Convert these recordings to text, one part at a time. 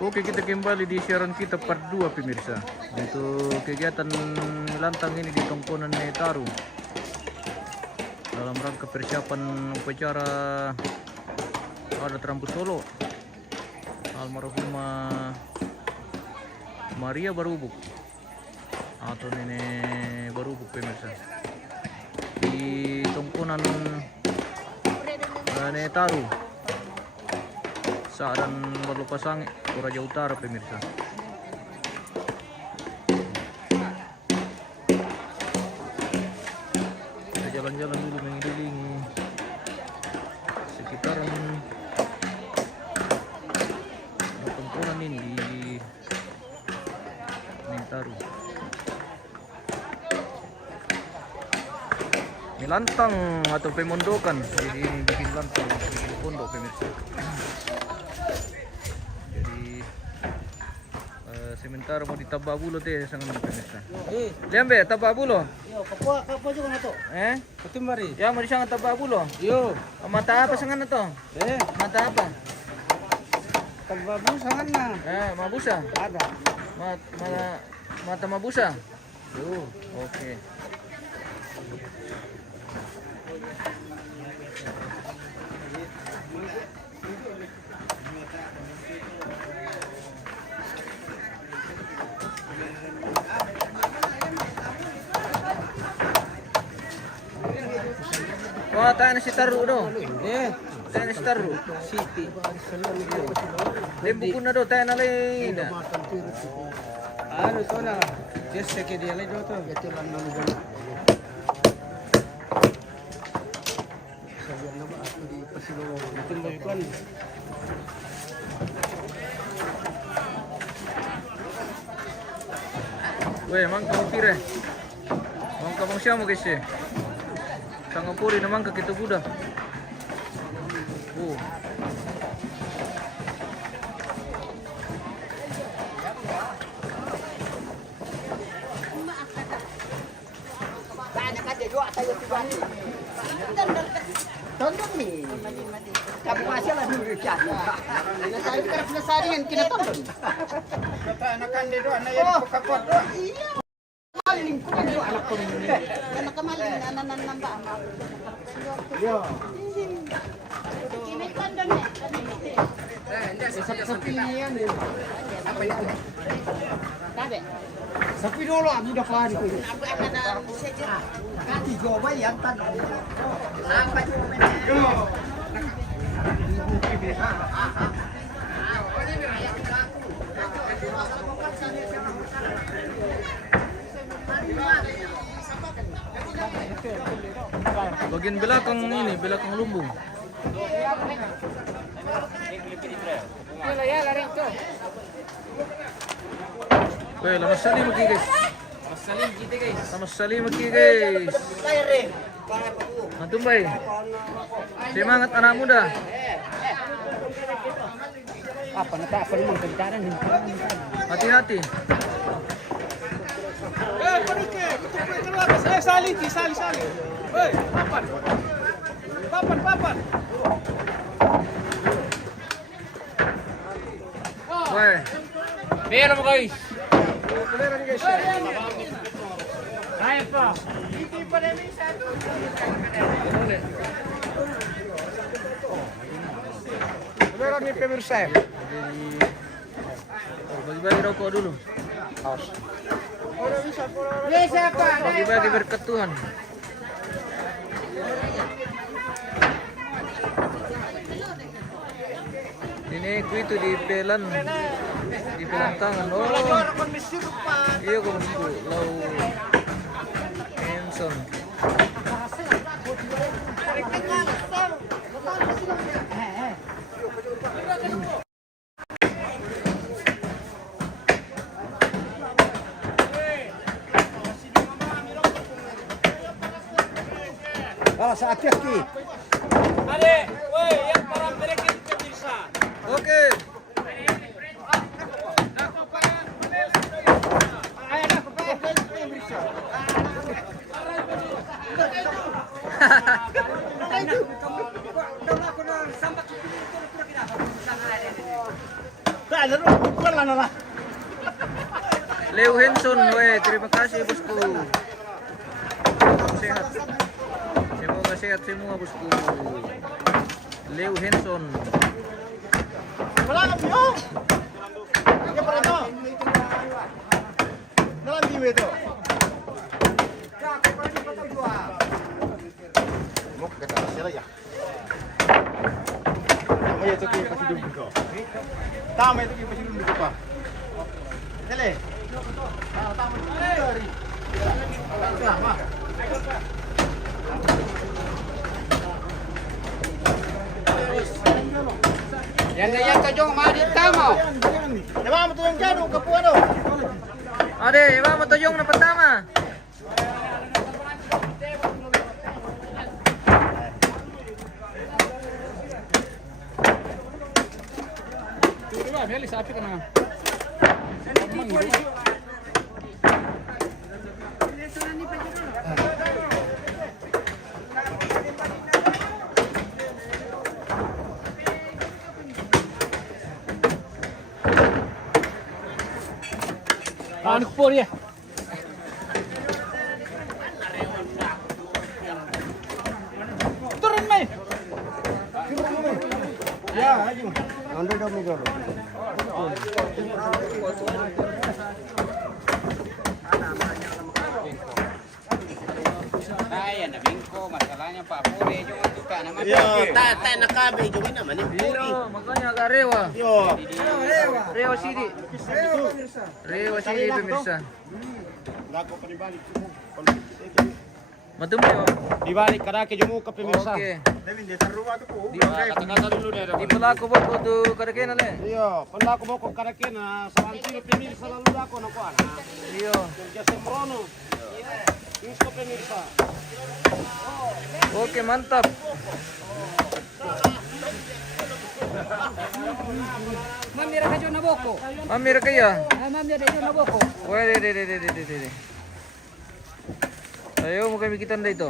Oke, kita kembali di siaran kita part 2 pemirsa. Untuk kegiatan lantang ini di Tongkonan Netaru dalam rangka persiapan upacara adat rambut Solo almarhumah Maria Barubuk atau Nenek Barubuk pemirsa di Tongkonan Netaru Saadan Barlopasang, Toraja Utara pemirsa. Kita jalan-jalan dulu mengelilingi sekitaran Tongkonan ini di Netaru. Ini lantang atau pemondokan, jadi ini bikin lantang, bikin pondok pemirsa. Sementara mau ditabak bulu teh sangat pemirsa. Lembe tabak bulu. Yo, kapo juga na to. Ketimbari. Ya mau disangka tabak bulu. Yo, Mata apa sangat to? Mata apa? tababo sangan na. Mabusa. Ada. Mata mabusa. Yo, Oke. Wah, tayo na si Taru do. Tayo na si Taru. City. Lembu na do, tayo na lay. Ano to na? Just check it yali do to. Ito lang nang gano. Sabihan na ba ako di pasilo. Ito mo ikon. Weh, mang kamu pire. Mang kamu siapa guys ya? Sangapuri naman ka kita buda. Oh. Tonton nih. Kamu masih lah dulu chat. Saya kan penasaran kita tonton. Kata anak-anak do anak yang kapot. Iya. Maling ko yung anak ko nito. Anak kamaling namba. Yo. Kinit kan doon Sapi yan eh. Tabi. Sapi dulu aku udah paham ko. Ako akan sejer. Kati goba yan tan. Apa yo. Bagian belakang ini, belakang lumbung. Weh, lama sekali maki guys. Lama sekali maki guys. Antum baik. Semangat anak muda. Apa nata apa lu mengkencaran nih? Hati-hati. Panike, keluar saya sali. Hei, papan. Weh. Meron mo guys. Meron guys. Kaya pa. Hindi pa rin satu. Meron ni pemirsa. Bagi-bagi rokok dulu. Yes, apa? Bagi-bagi berkat Tuhan. Ini ku itu di pelan tangan. Oh, iya kok mesti lau Hanson. Oh, sa akyat ki. Ale, woi, yang parang berikin pemirsa. Oke. Dale, Leo Henson, terima kasih bosku. Sehat. Semoga sehat semua bosku. Leo Henson. Malam yo. Ya pala to. Dalam di itu. Mau kita sila ya. Tama itu ki pasi dulu ko. Tama itu ki pasi dulu ko pa. Dale. Tama itu dari. Tama. Yan na yan ka Jong, madita mo. Diba mo to yung jano kapuan do. Ade, iba mo to yung na pertama. Ano po niya? Turun may. Ya, ayo. Ando do mi goro. Ay, yan, nabingko, masalahnya Pak Puri, yung tuka naman. Yo, ta nakabe yung naman ni Puri. Iyo, makanya agak rewa. Yo. Rewa sidi. Rewa sidi pemirsa. Nako panibalik. Matumbi oh. Dibalik kada ke yung muka pemirsa. Oke. Demi dia taruwa to po. Kata-kata dulu deh. Di pelaku buat kudu kada kena le. Iyo, pandako mo ko karakin na sa antino pemirsa lalu ako na kuan. Iyo. Kerja sembrono. Gusto pemirsa. Oke, mantap. Mamira ka dyan na boko. Mamir kaya. Mamira dyan na boko. Wede de. Ayo mau kami kita itu.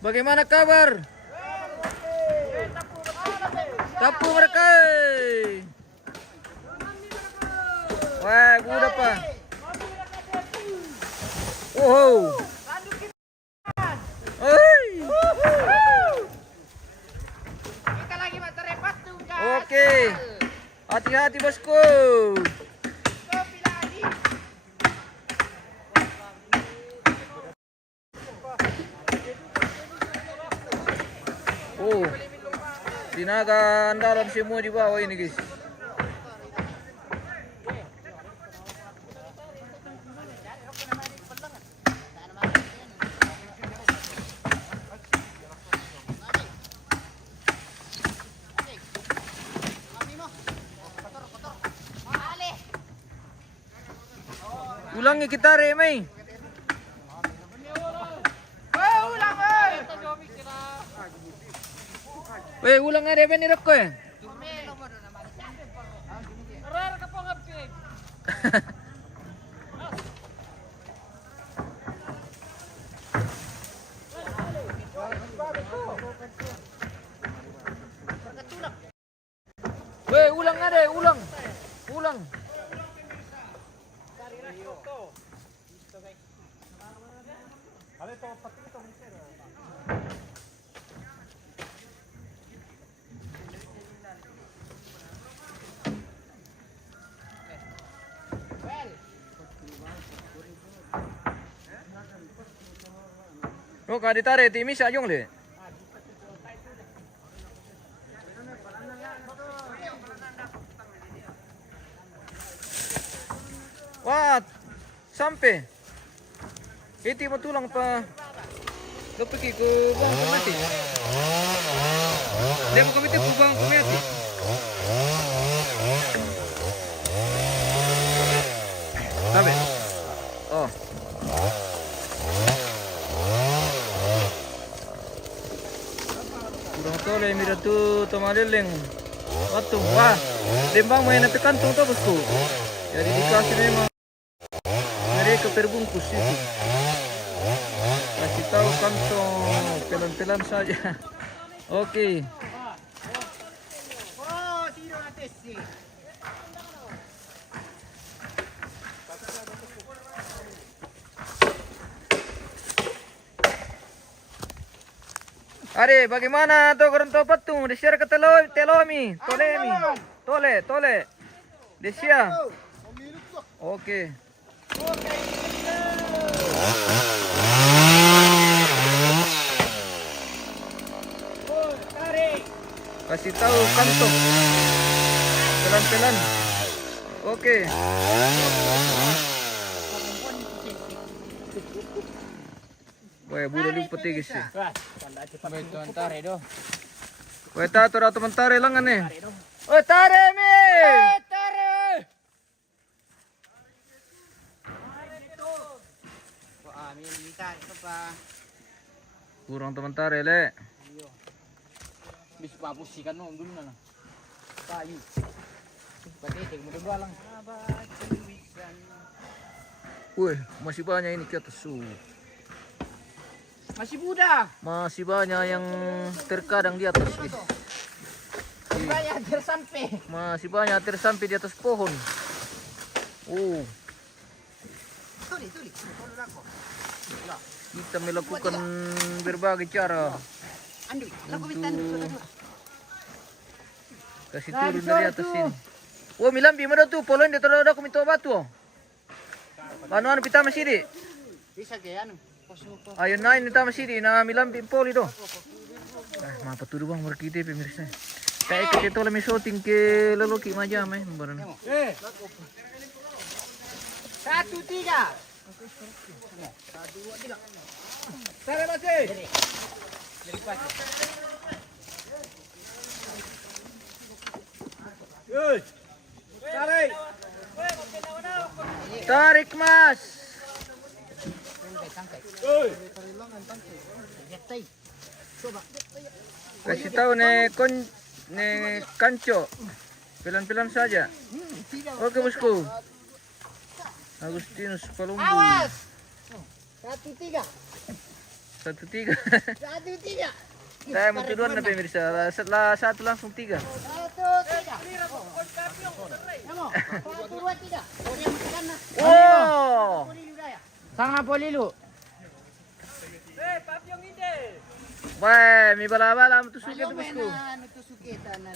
Bagaimana kabar? Tapu mereka. Wah, udah pak. Wow. Kita lagi materepat tuh guys. Oke. Hati-hati bosku. Oh, tenaga andalan semua di bawah ini guys. Ulangi kita Remai. Weh, ulang nga rin nirap ko eh. Weh, ulang nga rin, ulang. Ulang. Oh, kalau ditarik timis aja le. Wah, sampai. Iti mo tulang pa. Lupiki ko buang kumati. Dia mo kumiti ko buang kumati. Sabi. tuh maliling. Waduh, wah. Dembang main napi kantong tuh bosku. Jadi dikasih memang mereka terbungkus itu. Kasih tahu kantong pelan-pelan saja. Oke. Oh, tiro natin si. Are, bagaimana tuh kurang tahu patung? Desiar ke telomi, tole. Desia. Oke. Kasih tahu kantong. Pelan-pelan. Oke. Wah, budak lipat guys sih. Beto antare do. Wah, tato teman tare lang ane. Oh, tare mi. Minta itu pa. Kurang teman tare le. Bis papusikan no dulu na. Kayu. Berarti tinggal dua lang. Wih, masih banyak ini ke atas su. Masih muda. Masih banyak yang terkadang di atas guys. Banyak tersampai. Masih banyak tersampai di atas pohon. Oh, Tuli. kita melakukan berbagai cara Andi, lagu bitan. kasih turun dari atas sini. Oh, milambi mana tuh? Polon dia terlalu aku minta batu. Anu pita masih di. Bisa ke anu. Ayun na ini masih di na milambi poli do. Mapa tuh bang berkite pemirsa. Kayak kita tuh lagi shooting ke loloki majam baru. 1, 3. Tare masih. Yus. Tare. Tarik mas. Yus. Kasih tahu ne kanco. Pelan-pelan saja. Oke bosku. Agustinus Palumbu. Awas. 1, 3. 1-3. 1, 3. Saya mau tuduhan na pemirsa. Setelah 1 langsung 3. 1, 3. Namo, 1, 2, 3. Boleh makan na. Wow. Boleh juga ya. Sang apa lilu? Wah, mi bala-bala tusuk itu bosku. Anu tusuketa na.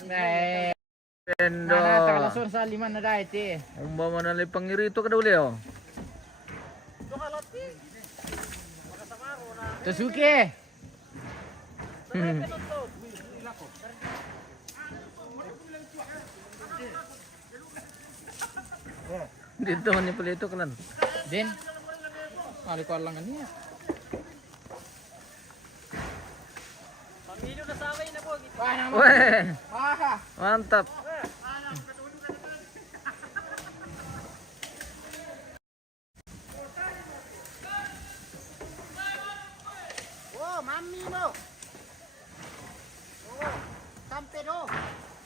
Pendo. Mana takalasun sa liman na dahit eh. Umpama na lang pangiri ito kada uli oh. Tusuke. Dito man ni pala ito kalan. Din. Mali ko lang niya. Weh, Ah, mantap. oh, mami mo. Oh, sampai do.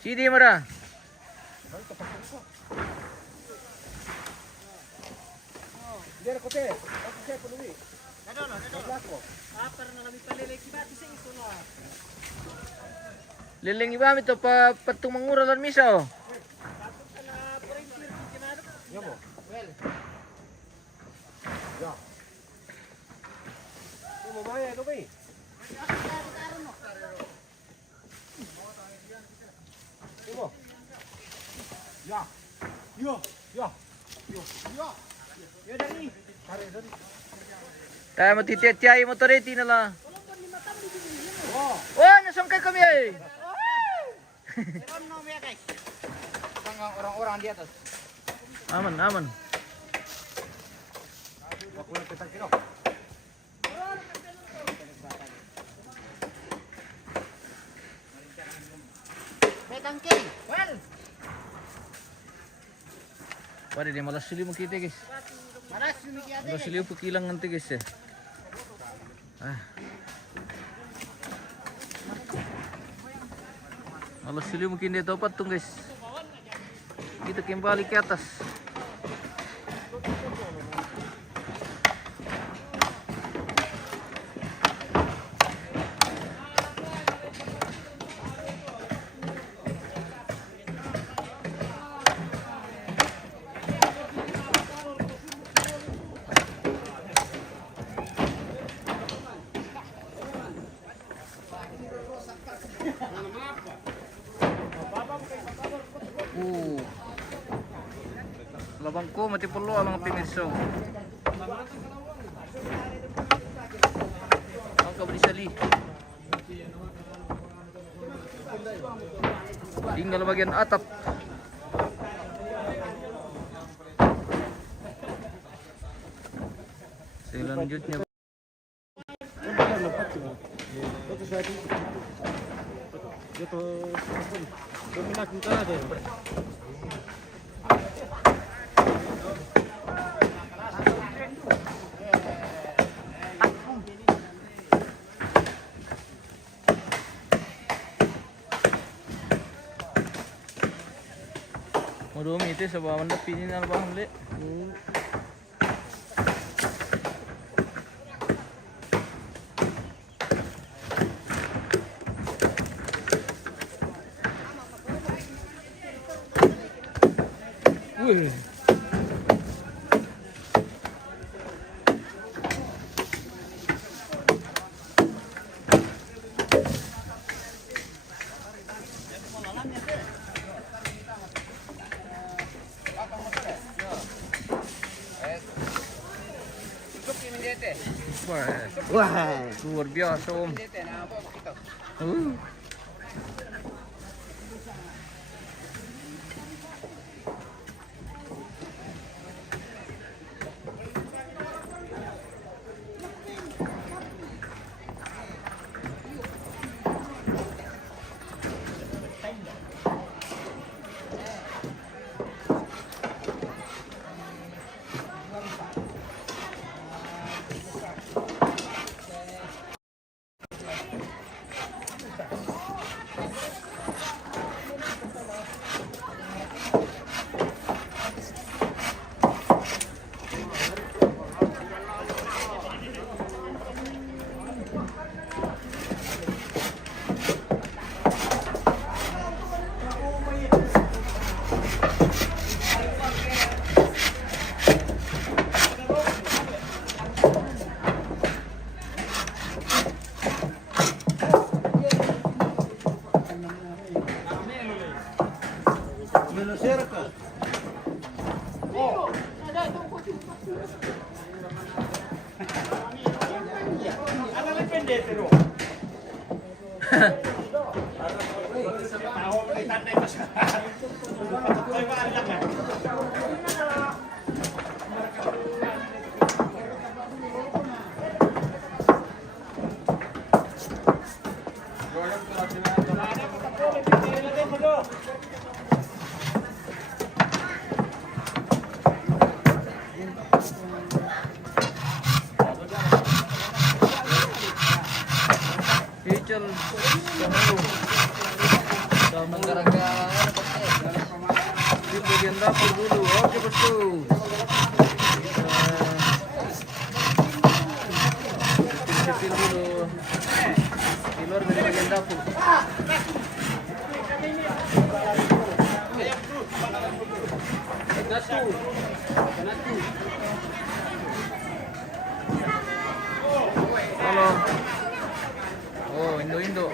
Sidi mara. Dia kote. Kote penuhi. Liling iba mi to pa patung mangural misa oh. Mo maya ito ba? Mo. Ya. Yo. Ya dari. Tare dari. Tayo matitiyay mo to reti na lang. Oh. Oh, nasangkay kami eh. Meron no ya guys. Sang orang-orang di atas. Aman. Ako na petang kilo. Betangking. Well. Pare dia malas sili mo kita guys. Malas sumiki ate. Malas sili po kilang nanti guys eh. Kalau sili mungkin dia dapat tuh guys. Kita kembali ke atas. Labangko mati perlu mga pemirsa. Ang kabeli sali. Tinggal bagian atap. Selanjutnya Madumi itu sa bawah na pinin na ba huli? Wih. Wah, luar biasa om. Icel di bagian dapur dulu. Oke betul. Sepil dulu di luar dari bagian dapur. Halo. Oh, Indo.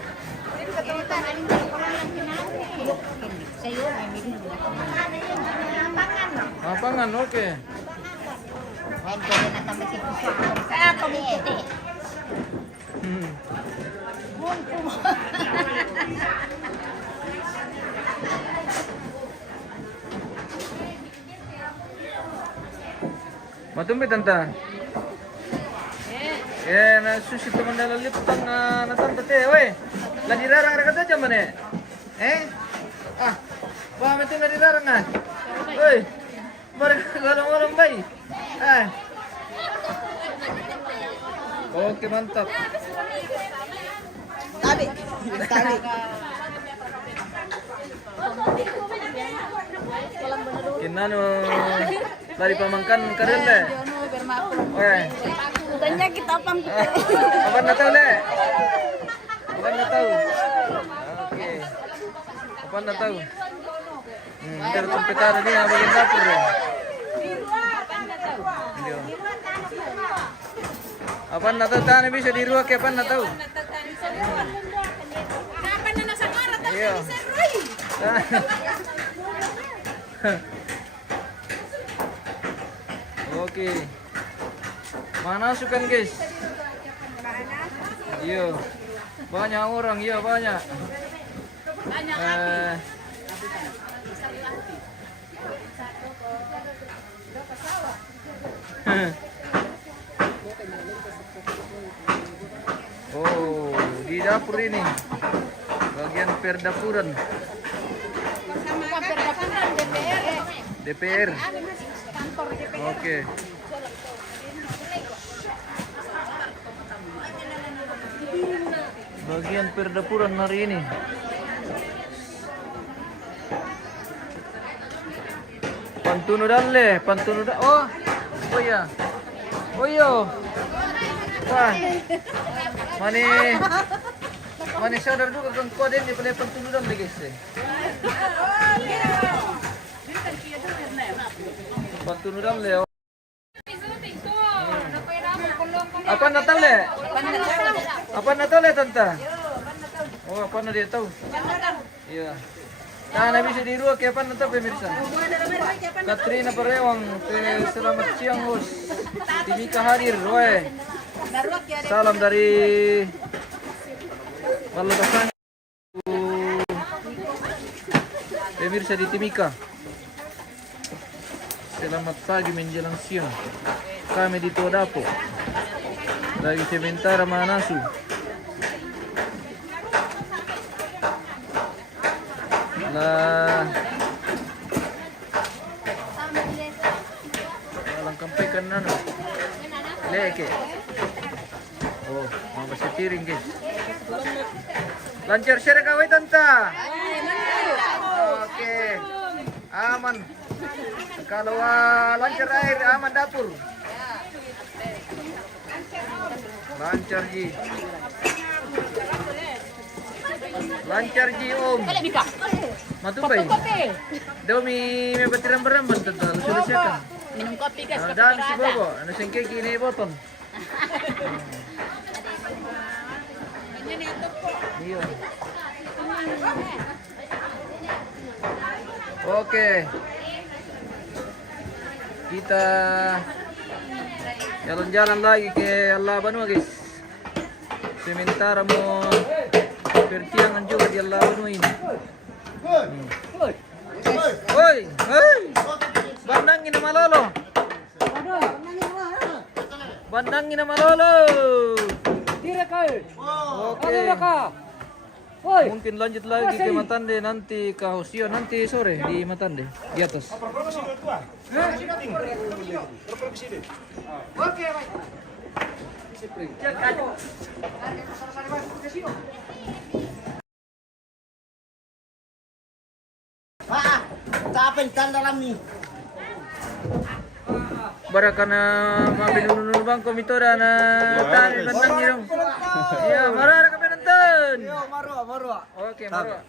Lapangan, oke. Matumpi tanta. Na susi teman dalam liptang na tanta te, weh. Lagi darang raga saja mana? Paham itu lagi darang ah. Weh. Barang orang bayi. Oke, mantap. Tadi. Kinano dari pamangkan karen le. Oke. Tanya kita pang. Apa na tahu le? Apa na tahu? Oke. Apa na tahu? Ntar tempetar ini bagian dapur ya. Iya. Apa na tahu tani bisa diruak ya apa na tahu? Kapan na nasa marat ang Iya. Oke. Mana sukan guys? Iya. Banyak orang, iya banyak. Oh, di dapur ini. Bagian perdapuran. DPR. Oke. Bagian perdapuran hari ini. Pantunu dalle, pantunu da. Oh iya. Oh iya. Wah. Mani sadar juga kang kode di pada pantunu dalle guys. Pantunu dalle. Apa Natal le? Apa Natal le tante? Oh, apa na dia tahu? Iya. Nah, nabi bisa diruak ya apa Natal pemirsa? Katrina Parewang, selamat siang host. Timika hadir, woi. Salam dari Malakasan. Pemirsa di Timika. Selamat pagi menjelang siang. Kami di Todapo. Lagi sementara Manasu. Lah. Walang kampaikan nano. Leke. Oh, mau basi piring guys. Lancar share kawai tanta. Oke. Aman. Kalau lancar air aman dapur. Lancar Ji. Lancar Ji Om. Matubay. Daw may batiran baramban tanda. Sulusyakan. Minum kopi guys. Dan si Bobo. Ano siyang keki ini boton. Iya. Oke. Kita jalan-jalan lagi ke Allah Banua guys. Sementara mau pertiangan juga di Allah Banua ini. Woi, hei. Bandangin nama lolo. Bandangin nama lolo. Oke. Mungkin lanjut lagi ke Matande nanti ke Hosio nanti sore di Matande di atas. Oke, baik. Ah, tapin dalam nih. Barakana mabinunun bang komitora na tani bandang girong. Iya, marah kami nonton. Yo, marua. Oke, marah.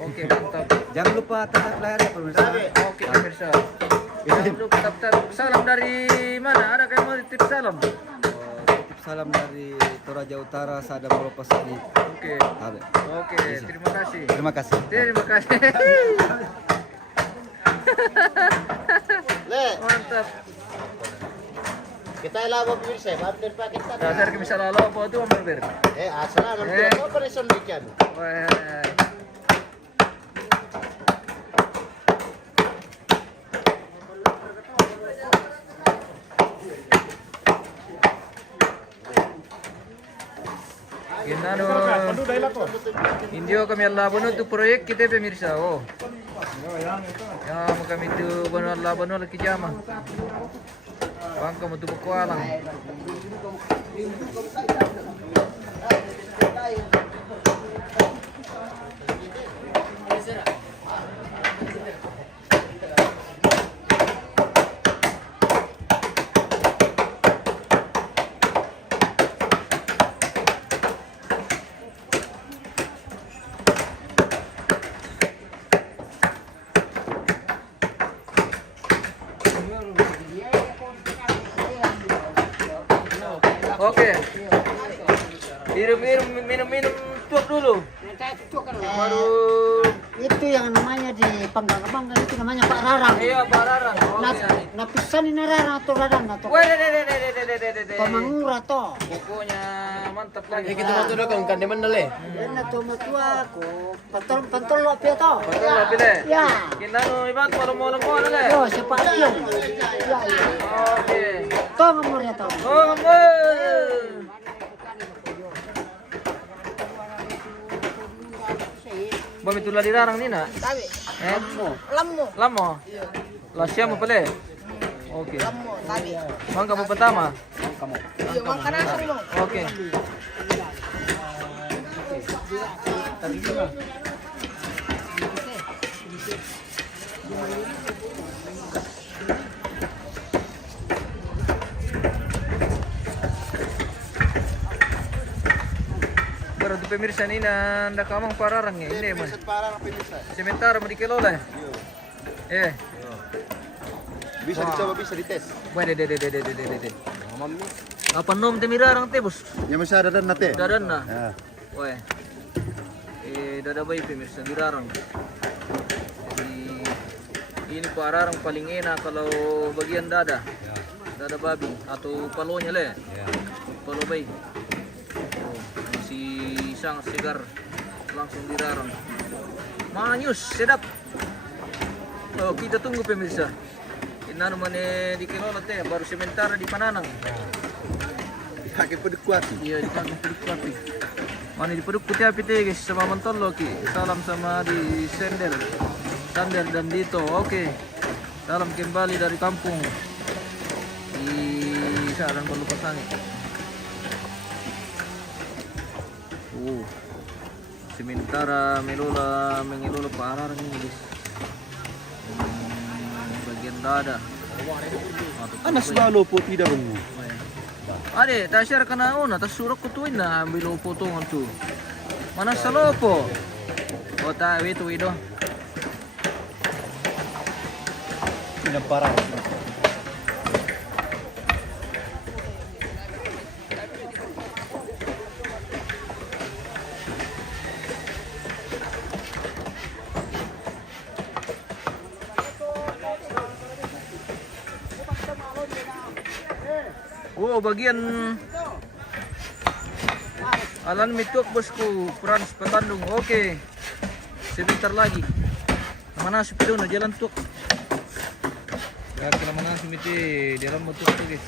Oke, mantap. Jangan lupa tetap layar ya pemirsa. Oke, pemirsa. Jangan lupa tetap salam dari mana? Ada kayak mau titip salam? Titip salam dari Toraja Utara, Sadam Propas ini. Oke. Ada. Oke, terima kasih. Terima kasih. Terima kasih. Le, Mantap. kita ilaw pemirsa, hampir pa kita. Dasar kami salah po itu Om Ber. Asal hampir apa person bikin. Wah. Ginano. Indio kami Allah Banua itu proyek kita pemirsa. Oh. Ya, kami itu Allah Banua lagi jama. Bangka mau tubuh kualang. Oke. Minum tuak dulu. Baru Itu yang namanya di Panggang-Panggang itu namanya Pak Rarang. iya Pak Rarang. Oke. Nah pisan ini Rarang atau Rarang atau Weh, deh. Pamangura to. Pokoknya mantap lagi. Kita mau tuh kan di mana le? Yan na tumatua ko. Pantol lo pia to. Betul lah pilih. Ya. Kinano ibat malam-malam mo na le. Yo siapa dia? Ya. Oke. To ngamur ya to. Oh, ngomong. Bami tulah dirarang ni na. Sabi. Lamo. Lamo. Lasya mo pala. Oke. Lamo. Sabi. Mangga mo pertama. Iya, mangkanasan mo. Oke. Baru tu pemirsa ni na nakamang pararang eh. Hindi man. Parang pemirsa. Sementara mo di kilola. Eh. Bisa dicoba, bisa dites. Wede. Apa nom te mirarang te bos? Yang masih ada dan nate. Dadan na. Ya. Weh. Dadabay pemirsa dirarang. Jadi ini pararang paling enak kalau bagian dada. Dada babi atau palonya le. Palo bay. Oh, masih sangat segar langsung dirarang. Manyus, sedap. Oh, kita tunggu pemirsa. Ina naman di kilola te baru sementara di Pananang. Pakai peduk kuat. Iya di kaki peduk api. Mana di peduk putih api te guys sama Mantolo ki. Salam sama di Sander dan Dito. Oke. Salam kembali dari kampung di Saran Balupasani. Sementara mengelola pararang ini guys. Bagian dada. Anas balo po tidak bungu. Ade, tasyar ka na una, tas surak ko tuwin na ambil lopo to nga to. Mana sa lopo? O ta, wito. Parang. Oh, bagian Alan mituk bosku, Frans Petandung. Oke. Sebentar lagi. Mana si Pido na jalan tuk. Ya, kila mana si Miti jalan betul tuh, guys.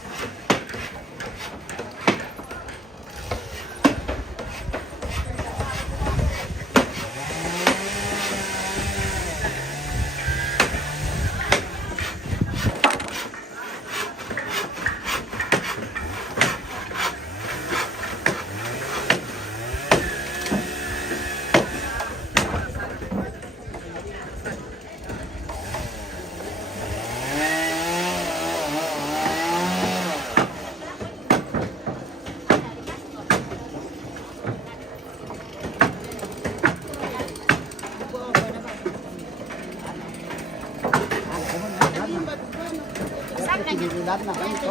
Lahat na kayo to.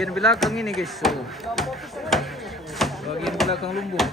Bagian belakang ini guys, so bagian belakang lumbung.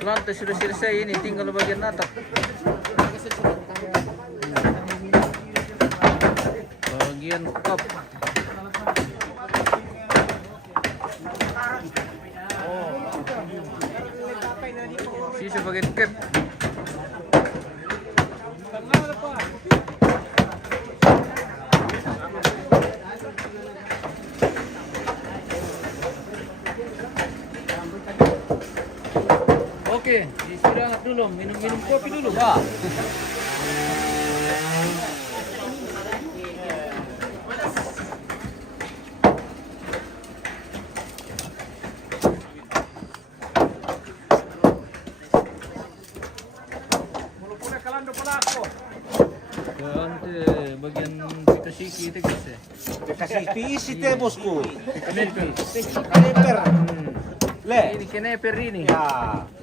Lantai sudah selesai ini, tinggal bagian atap. Bagian kop. Sisa bagian cap. Oke, istirahat dulu, minum kopi dulu. Wah. Nanti bagian kita siki itu guys ya. Kasih isi teh bosku. Keneper. Kaliper. Le. Ini keneper ini. Ya.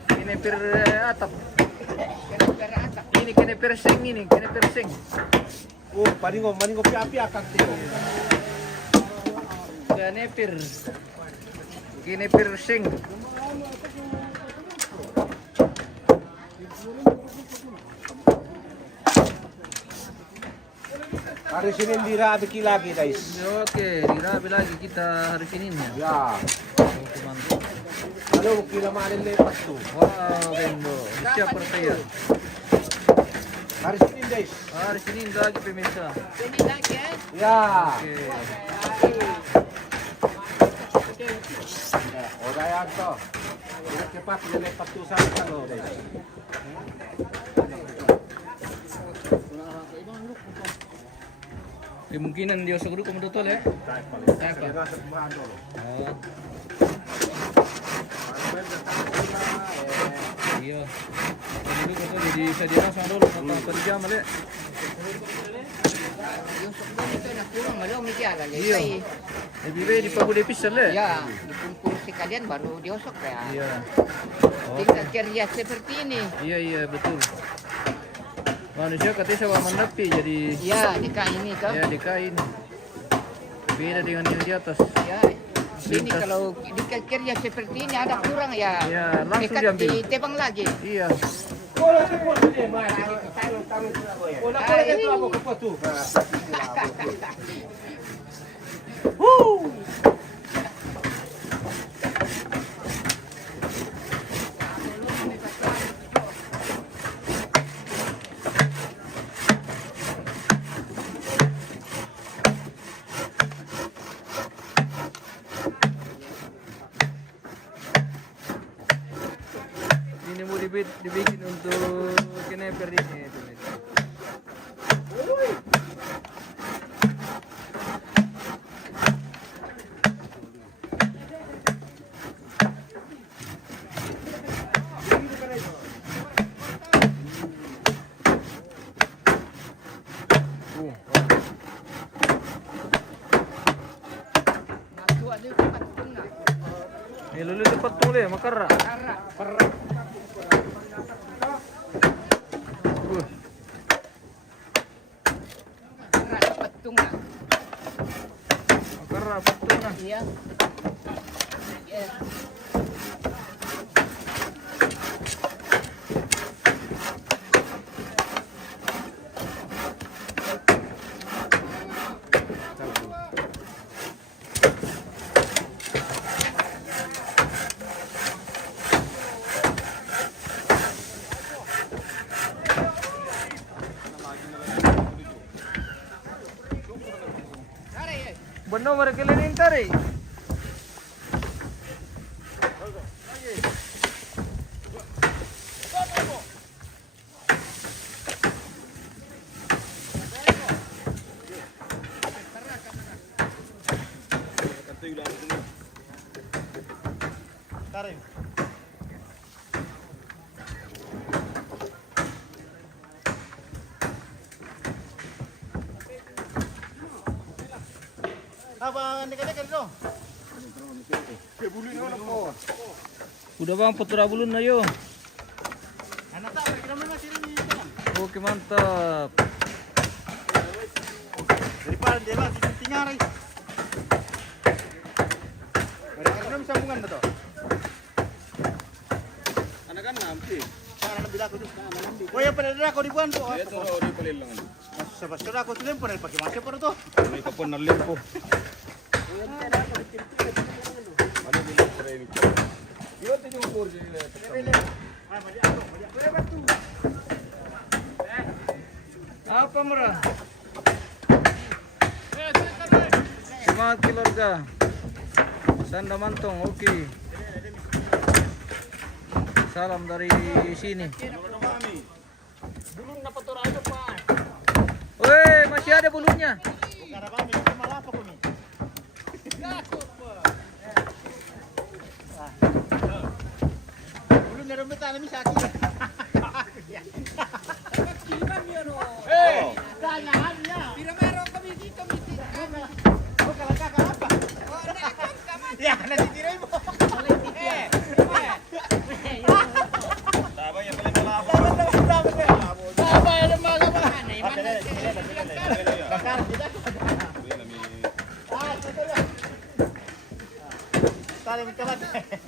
Keneper atap. Ini keneper seng ini, keneper seng. Oh, paningo api akan teh. Keneper. Keneper seng. Hari Senin dirabi lagi, guys. Oke, dirabi lagi kita hari Seninnya. Ya. Oke, mantap. Halo, kila malin lepas tuh. Wow, Bendo. Siap percaya. Hari Senin, guys. Hari Senin lagi pemirsa. Ini lagi ya. Ya. Oke. Oh, daya to. Cepat lepas tuh sama kalau, guys. Kemungkinan dia usah dulu betul ya. Oh. Iya. Dulu betul jadi saya sama dulu apa jam ya. Yung sukbon ito na kurang malaw mikir lagi. Iya. Lebih baik di pagu depisan le. Ya, dikumpul sekalian baru diosok ya. Iya. Tinggal kerja seperti ini. Iya betul. Manusia katanya sama menepi jadi Ya, di kain ini kan. ya di kain. Beda dengan yang di atas. Ya, sini kalau di kerja seperti ini ada kurang ya. Ya, langsung Dekat diambil. ditebang lagi. Iya. Ini mau dibikin untuk keneper ini. Nakuha dito patung na. Lulu tepat tuh le, makara. Para. Para patung na. Makara patung na. Iya. Yes. Benar mereka lenin tarik. Abang, dekat-dekat dong. Udah bang, putra bulun na yun. Anak tak, kita mana sini ni? Oke mantap. Daripada dia lah, tinggal rai. Mereka kena sambungan betul. kan nanti. Oh ya pada aku di buan tuh. Itu di pelilang. Sebab aku tuh lempar pakai masih pada tuh. Ini kapan nalimpo. Apa merah? Semangat keluarga. Sanda mantong, oke. Salam dari sini. Belum dapat orang aja Pak. Woi, masih ada bulunya. Bukan apa ini malah apa kuni. Belum dari rumah tanah misaki. Oh. Ya, nanti tirai mo. Tama yang paling malabo.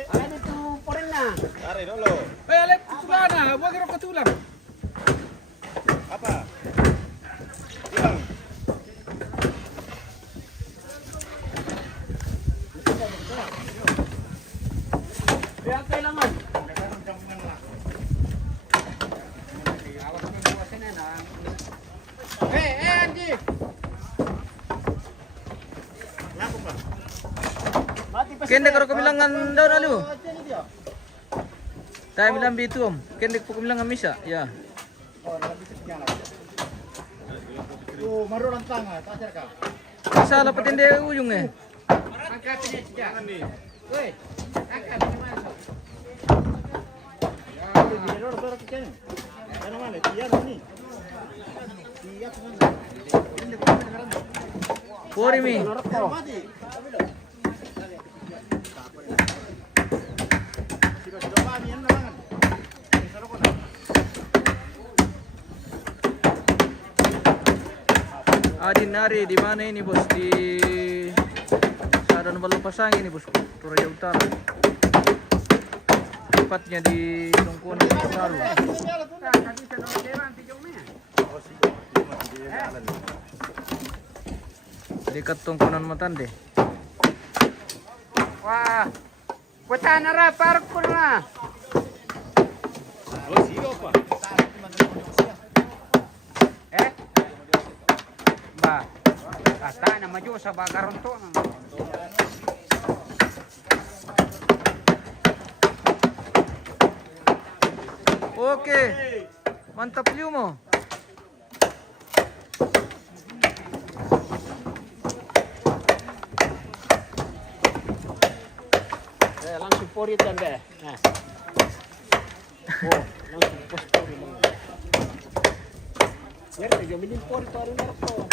Ano to po rin na? Tarik dulu. Alep, sudah na. Huwag ka patulang. Apa? Hilang. Kaya kailangan. Andy. Kende karo kamilangan daw na lu. Tayo bilang bitum. Kende po kamilangan misa. Ya. Oh, marulang tanga, tajar ka. Salah patinde ujung eh. Angkat ini sejak. Woi, angkat ini masuk. Puri mi. Adin Nari di mana ini bos? Di Sadan Balopasang ini bos, Toraja Utara. Tepatnya di Tungkuan Baru. Dekat Tungkunan Matande. Wah, putar nara parkur na. Oh, siro pa. Ba, ata na maju sa bagaron to. Oke, mantap liu mo. Langsung pori dan deh. Nah. Oh, langsung pos pori. Ya, dia milih pori taruh narko.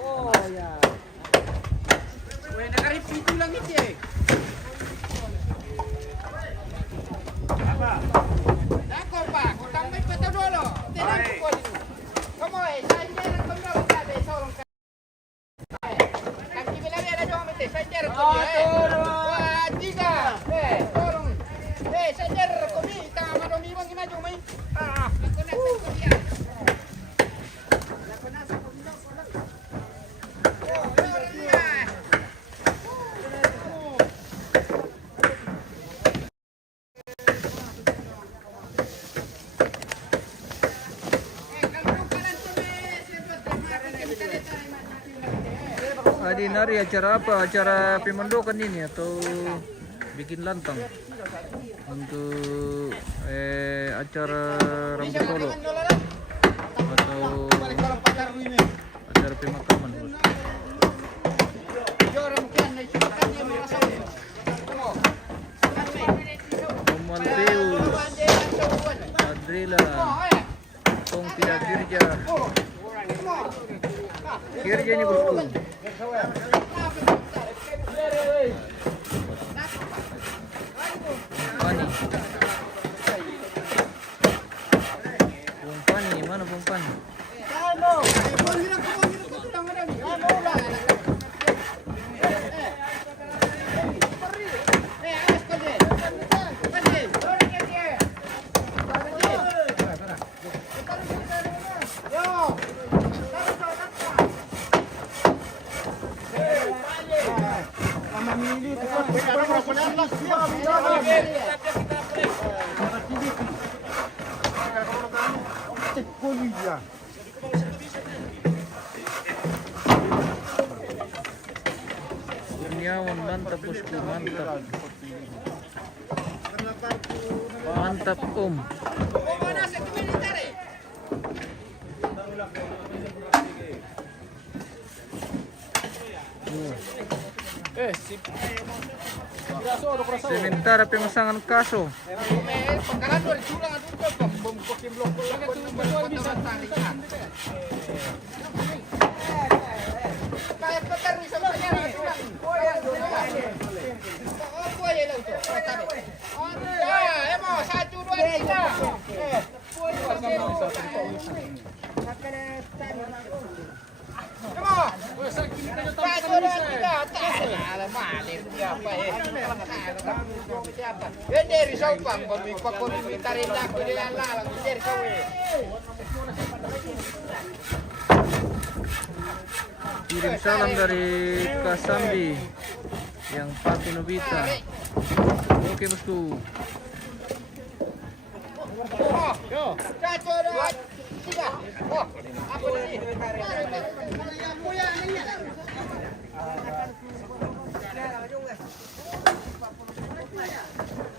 Oh ya. Weh, nakarip itu lang iti eh. Dako pa, tambay pa to dolo. Tinan ko dito. Como es, sa hindi na kami na sabi sa orang ka. Ang kibilang yan na mete, sa hindi ko eh. Wah, tiga. Tolong. Sa hindi ko mi, tama do mi bang ginadyo may. Nako na ko diyan. Adi Nari acara apa? Acara pemandokan ini atau bikin lantang untuk acara rambut solo atau acara pemakaman bos. Malteus, Adrila, Tong tidak kerja. Kerja ini bosku. Pani. Pani, mana Pani? Bolivia. Kurniawan mantap bosku, mantap. Mantap Om. Sementara pemasangan kaso. Pangkalan 2 curang at bom kokim blok. Betul bisa tarikan. Kayak petar bisa tanya curang. Oh ya lah itu. Oh ya, emo 1 2 Kirim salam dari Kasambi yang Patu Nobita. Oke bosku.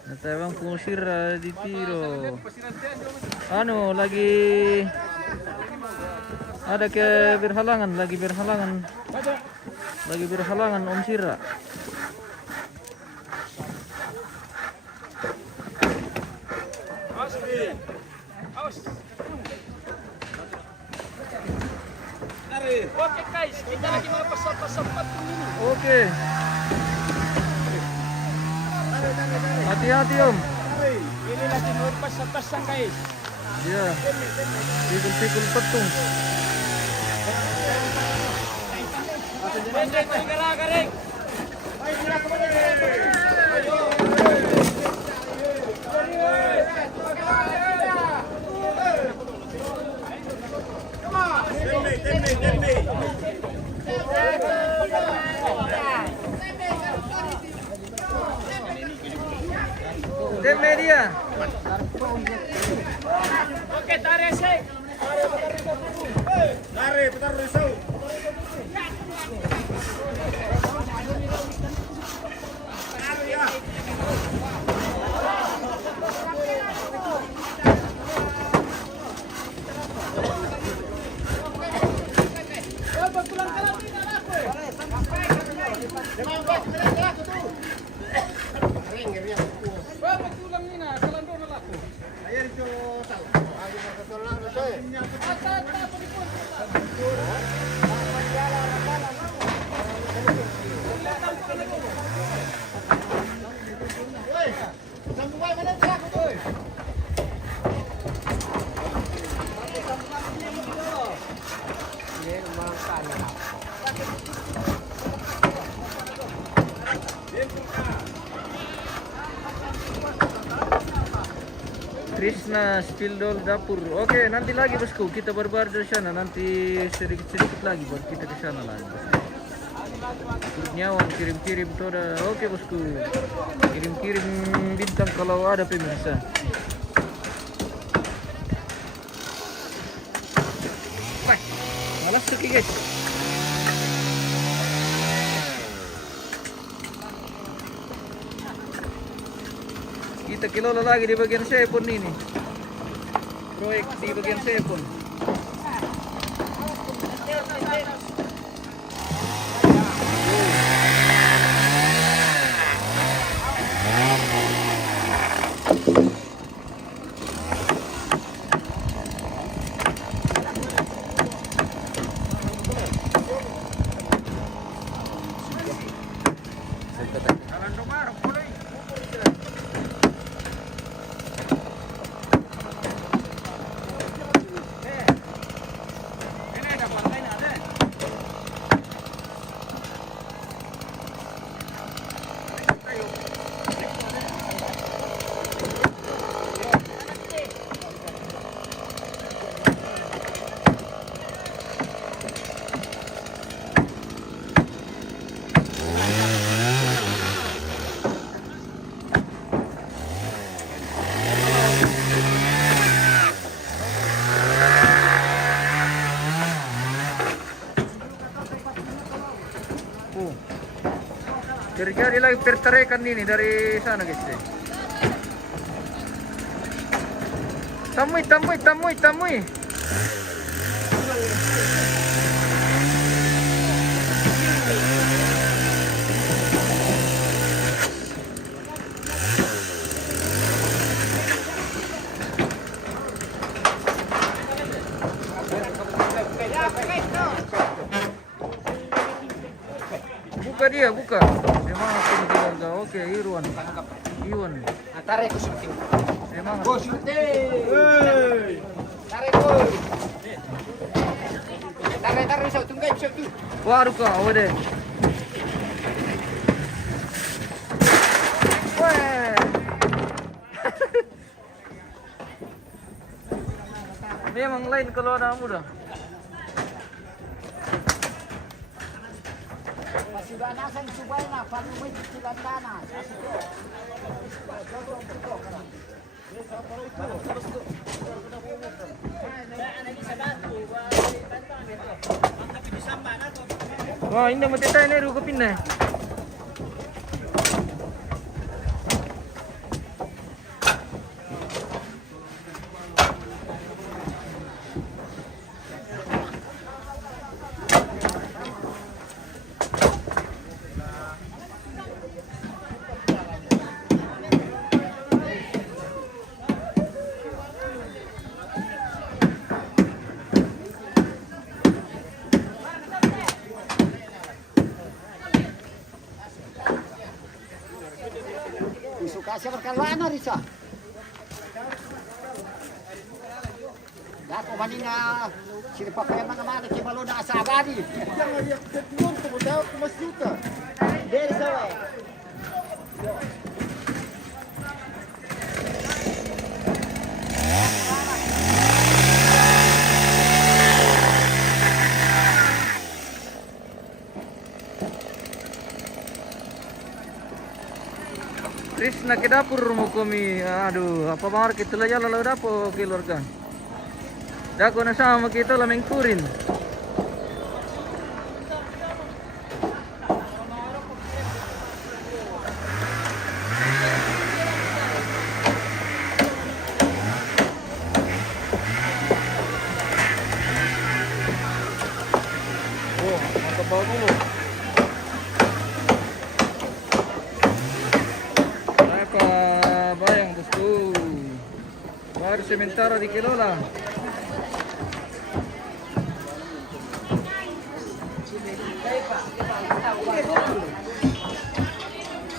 Natawang pengusir di tiro. Anu lagi ada ke berhalangan, lagi berhalangan Om Sira. Oke guys, kita lagi melepas sempat ini. Oke. Hati-hati Om. Ini lagi melepas pasang guys. Ya. Pikul-pikul petung. Pendek tinggal garing. Dem media. Oke, tarik sih. Tarik, putar risau. Krishna Spildol dapur. Oke, nanti lagi bosku kita barbar dari sana. Nanti sedikit lagi buat kita ke sana lagi. Kurniawan kirim-kirim toda. Oke bosku. Kirim-kirim bintang kalau ada pemirsa. Wah, malas tuh guys. Kita kelola lagi di bagian sepon ini. Proyek di bagian sepon. Jadi lagi pertarekan ini dari sana guys. Tamui. Buka. Memang aku keluarga. Oke, Iwan. Tarik ko shooting. Memang. Go shooting. Tarik ko. Tarik sa tunggay shot tu. Waru ka, ode. Weh. Memang lain kalau anak muda. Sudah nasan subay na, paluwit sila tanah. Wah, ini mati tayo na rugo pinna. Suka siya berkalana Risa. Dako manina sila pa kaya mga mana kay malo na asabadi. Jangan lihat ketuan tu dah aku masih suka. Dari sawe. Krishna ke dapur mau kami. Aduh, apa bangar kita lah jalan lalu dapur keluarga. Dako na sama kita lah mengkurin. Oh, mantap bau dulu. Bayang bosku. Baru sementara di Kelola.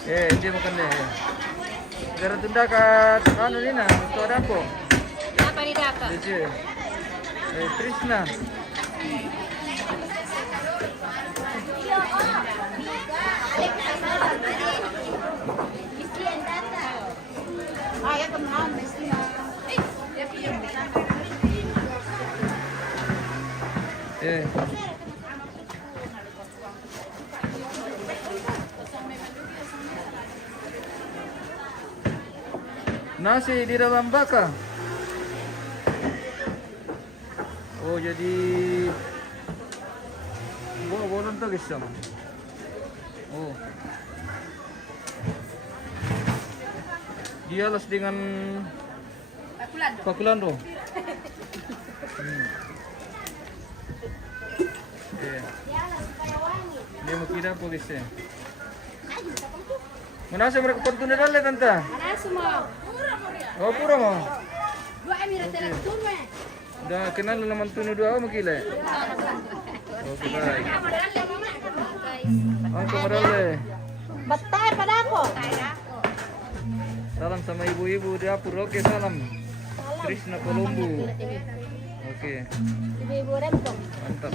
Dia makan deh. Gara tunda kat anu ni na, tu ada apa? Apa ni Daka? Dia. Krishna. Nasi di dalam baka. Oh, jadi bolon tuh guys. Oh. Dialas dengan Pakulando. Dia mau kira apa guys ya? Mana sih mereka pertunda dale tante? Mana semua? Oh pura mau. Dua emir telepon me. Dah kenal naman tunu dua mo kile. Oke baik. Angko marale. Batay pada ako. Salam sama ibu-ibu di dapur. Oke salam. Krishna Kolombo. Oke. Ibu-ibu Rempo. Mantap.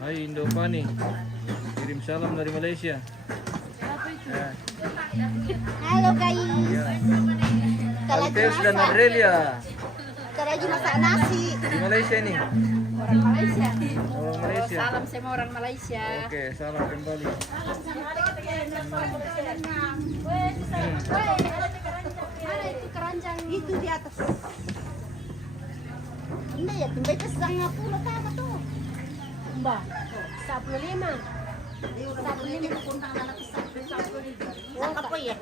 Hai Indopani. Kirim salam dari Malaysia. Ya. Halo guys. Alteus dan Adrelia Kita lagi masak nasi. di Malaysia nih. Orang Malaysia. Oh, Malaysia. Salam sama orang Malaysia. Oke, salam kembali. Ada itu keranjang itu di atas. Ini ya, tumbai ke 90 apa tuh? Mbak, 15. Apa ya?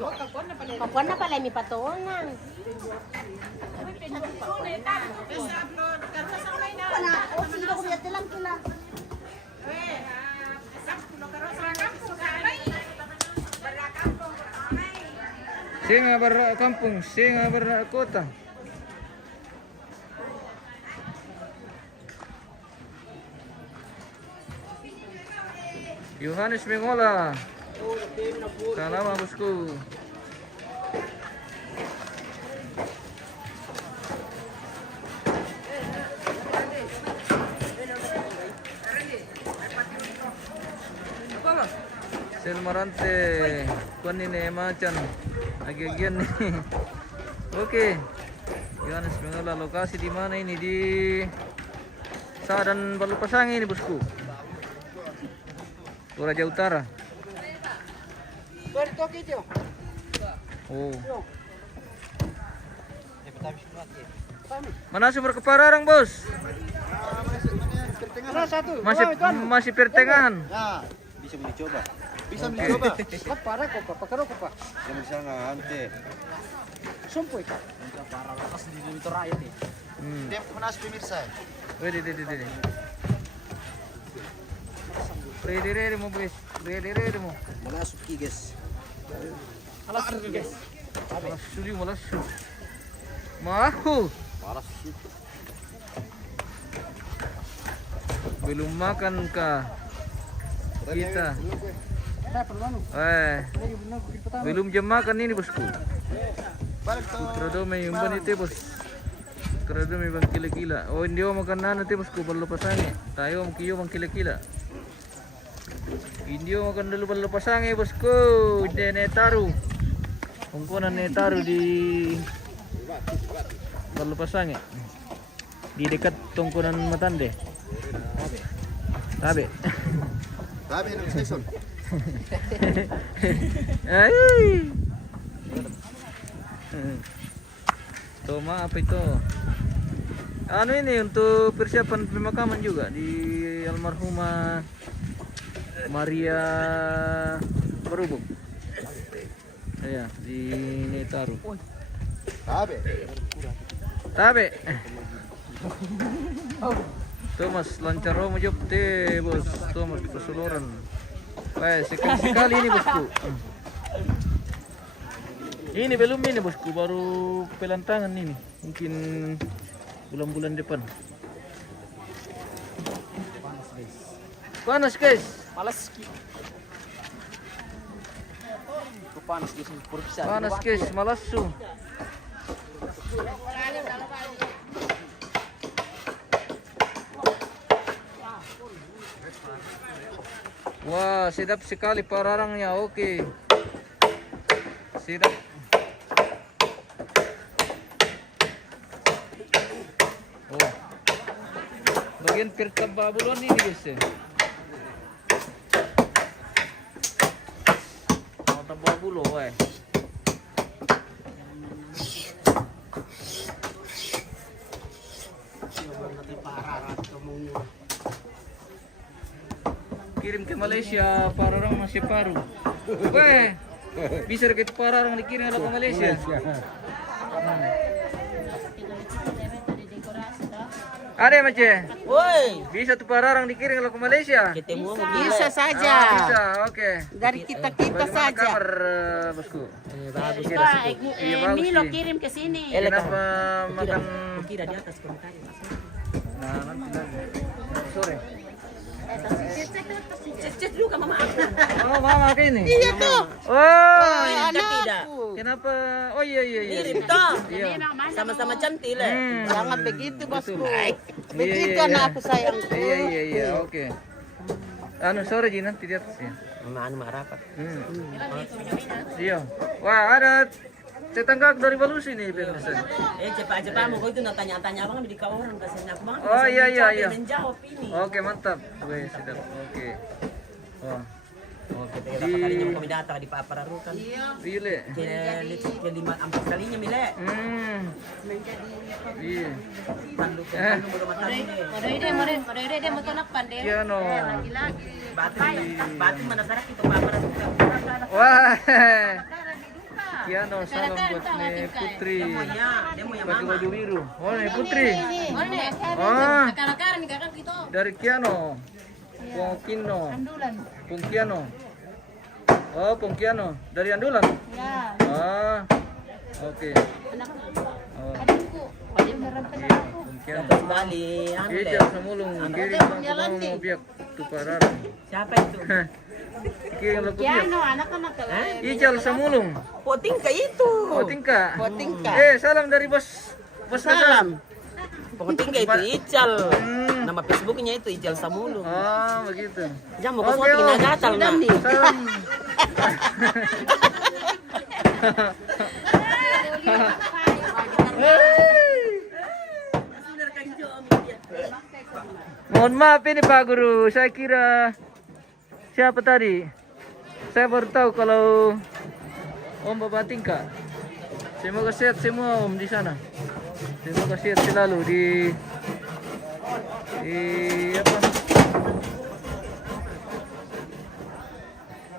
Kapan na pala may patunan? Singa barra kampung, singa barra kota. Yohanes Mengola. Salam bosku. Selmarante, kuan ini macan agian nih. Oke, Yohanes Mengola, lokasi di mana ini? Di Sadan Balupasang ini bosku. Toraja Utara. Oh. Mana sumber kepararang bos? Masih pertengahan. Nah, bisa dicoba. Bisa mencoba. Para ko pa, pakaro ko pa. Yang bisa nggak ante. Sumpoy ka. Para lakas dito ito rakyat eh. Dia punas pemirsa. Ready. Ready mo guys. Ready mo. Malasuk guys. Alas guys. Malasu. Mahu. Belum makan kah kita? Belum jam makan ini bosku. Trado may umban ito bos. Trado may bang kila-kila. Oh hindi ako makan na natin bosku. Balupasangin. Tayo magkiyo bang kila-kila. Hindi ako makan dulu balupasangin bosku. Hindi netaru. Kungkunan netaru di Balupasangin. Di dekat tungkunan Matande. Tabe. Tabe ng season. Ay. Toma apa itu? Anu ini untuk persiapan pemakaman juga di almarhumah Maria Berubung. Ya, di Netaru. Tabe. Thomas Lancaro mo te bos. Thomas Pasuluran. Sekali ini bosku. Ini belum ini bosku, baru pelantangan ini. Mungkin bulan-bulan depan. Panas guys. Malas. Panas guys, Panas guys, malasu. Wah, sedap sekali pararangnya. Oke. Sedap. Oh. Bagian pertab babulon ini guys. Mau babulo eh. Kirim ke Malaysia, pararang masih paru. Weh, bisa kita pararang dikirim ke Malaysia. Ada macam? Woi, Bisa tuh pararang dikirim ke Malaysia? bisa saja. Bisa, oke. Dari kita Bagaimana saja. kabar bosku? Bagus. Iya, bagus Milo nih. kirim ke sini. Kenapa makan? Kira di atas komentar. Nah, nanti lagi. Sore. Cek dulu ke mama. Oh, mama kayak ini. Iya tuh. Oh, Anakku. kenapa? Oh iya. Mirip toh. Iya. Sama-sama cantik lah. Jangan begitu bosku. Iya, Begitu iya. anakku sayang. Iya, oke. Anu sore Ji nanti di atas ya. Anu marapat. Iya. Wah, ada Tetangga dari Balusi nih pemirsa. Cepat-cepat mau kau itu nak tanya-tanya abang di kau orang kasih aku banget. Oh iya. Menjawab ini. Oke mantap. Wih sedap. Oke. Wah. Oke, kalinya kami datang di Pak Pararukan. Iya. Ke 5-4 kalinya Mile. Iya. Pandu baru matang ini. Mode ide mau tolak pandai. Kiano. Batu mana sarak itu Pak Pararukan. Wah. Kiano salam buat nih Putri. Dia mau yang Pakai mama. baju biru. Oh nih Putri. Mode. Oh. Akar-akar nih kakak gitu. Dari Kiano. Pongkino. Pongkiano. Oh, Pongkiano. Dari Andulan? Ya. Ah. Oke. Oh. Adikku. Dia merampan Iya, Pongkiano. Terus Bali, anu le. Ijal Samulung. Kirim bang mau biak tukaran. Siapa itu? Kirim lagu Ya, biak. no, anak-anak kalau. Ijal Samulung. Potingka itu. Potingka. Potingka. Salam dari bos. Bos Salam. Potingka itu Ical. Nama Facebooknya itu Ical Samulu. Oh, begitu. Jangan mau Oke, kesuatu Om. nagatal nah. Salam. Mohon maaf ini Pak Guru, saya kira siapa tadi? Saya baru tahu kalau Om Bapak Tingka. Semoga sehat semua Om di sana. Semoga sehat selalu di apa?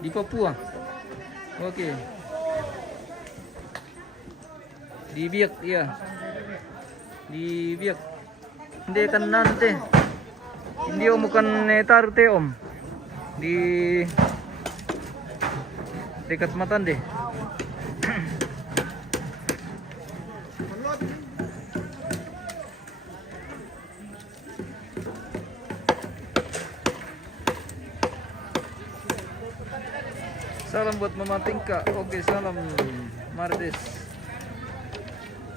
Di Papua. Oke. Di Biak ya. Di Biak. Hindi kan nanti. Hindi Om bukan netar te Om. Di dekat Matande. Salam buat Mama Tingka. Oke, salam Mardes.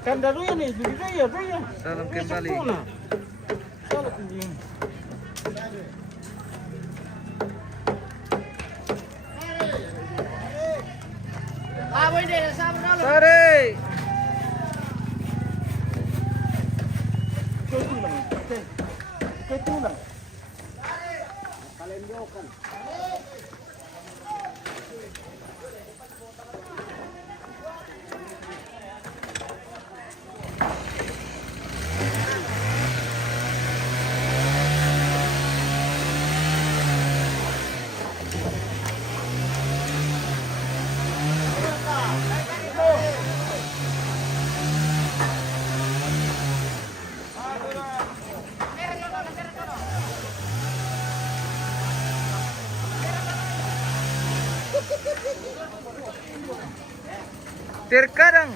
Kan daru ya nih, jadi saya. Salam kembali. Salam ini. Sare. Ketulang. Terkadang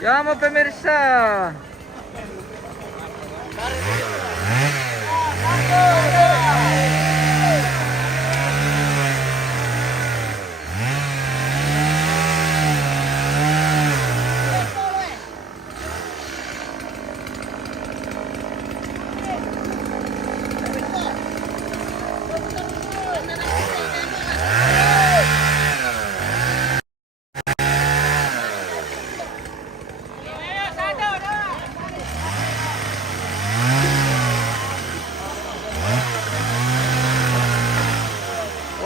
ya mau pemirsa.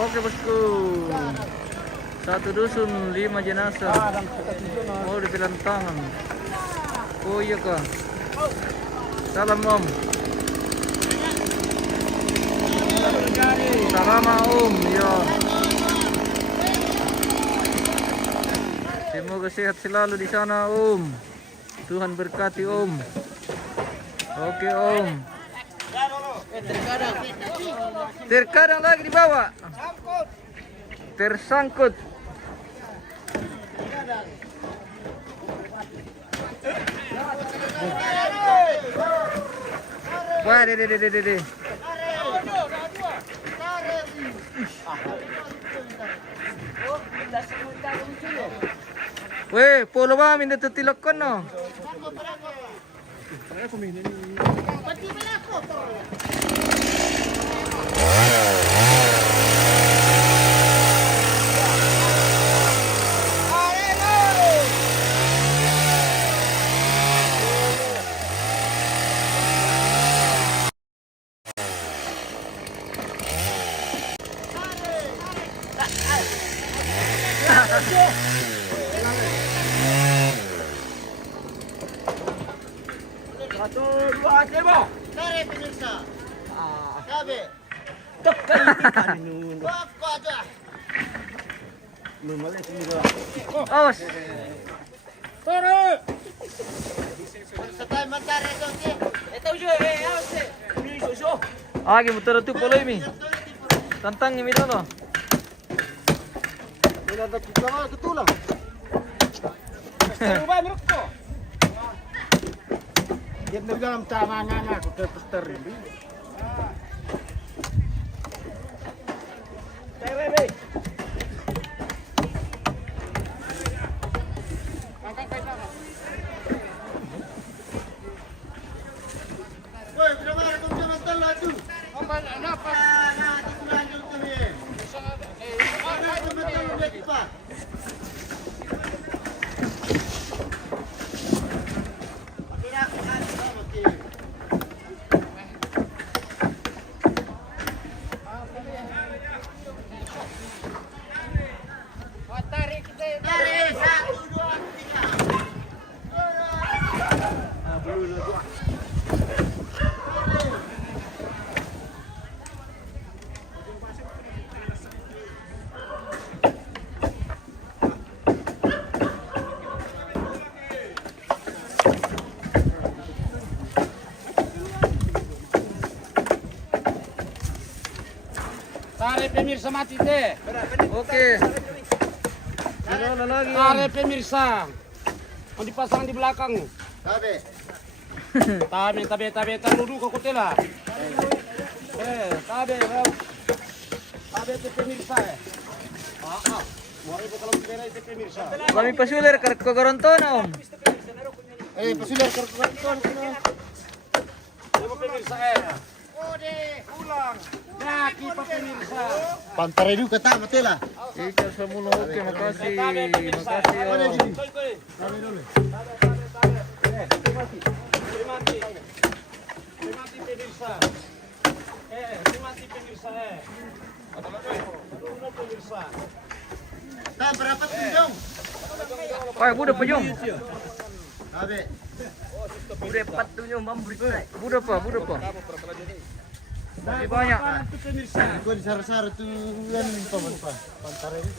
Oke bosku, 1 dusun 5 jenazah. Oh dipelan tangan. Oh iya kak. Salam Om. Salam Om. Ya. Semoga sehat selalu di sana Om. Tuhan berkati Om. Oke Om. Terkadang lagi di bawah. Tersangkut. Wah, deh. Weh, polo ba minta tilak ko no? Pati pala ako. Dari pemirsa. Kabe. Wako aja. Awas. Sa tayo magkari ito, si. Agi muter tu poloy mi. Tantang mi dono. Wala na kita nga, ketulang. Yan na dalam tama nga ako, pester ini. Woi, berapa kau jangan telat tu. Kenapa? Nah, dilanjut tu ni. Ada betul cepat. Tarik kita. Dari 1 2 3. Tarik pemirsa mati deh. Oke. Gimana lagi? Tarik pemirsa. Yang dipasang di belakang. Kabe. Tabe, dulu kok kutela. Tabe, itu pemirsa. Mau ibu kalau kira itu pemirsa. Kami pasulir ke Goronton om. Pasulir kerkuan Ibu pemirsa pulang. Nah, kita pemirsa. Pantare dulu kata mati lah. Ikan semula oke makasih. Makasih om. Mati pemirsa. Mati pemirsa. Pemirsa. Dah berapa tunjung? Wah, budak pejung. Kabe. Budak 4 tujuh mambrik. Budak apa? Masih banyak. Itu pemirsa. Gua di sar-sar tu kan paman pa. Pantare ini.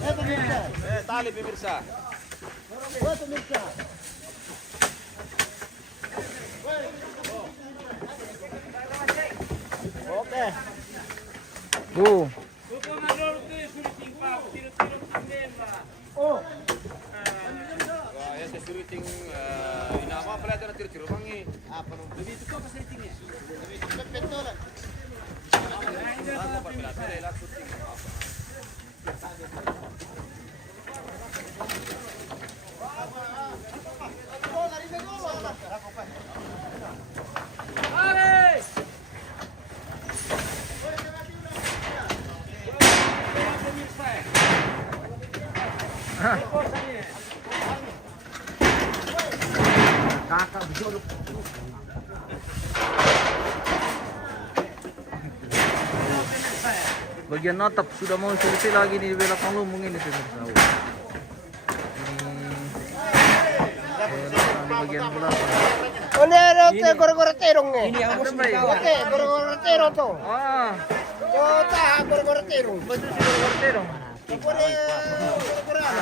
Pemirsa. Tali pemirsa. Pemirsa. Oke. Bu. Oh, Ya saya suruh ting inama pelajaran tiru-tiru mangi. apa nu? Lebih itu apa settingnya? Betul. Apa pelajaran lah syuting. Bagian atap sudah mau selesai lagi di belakang lumbung ini pemirsa. Ini di bagian belakang. Ini ada gor-gor terong ni. Ada baik. Oke, gor-gor terong tu. Ah, Oh, tak gor-gor terong. baju si gor-gor dong. Boleh gor-goran.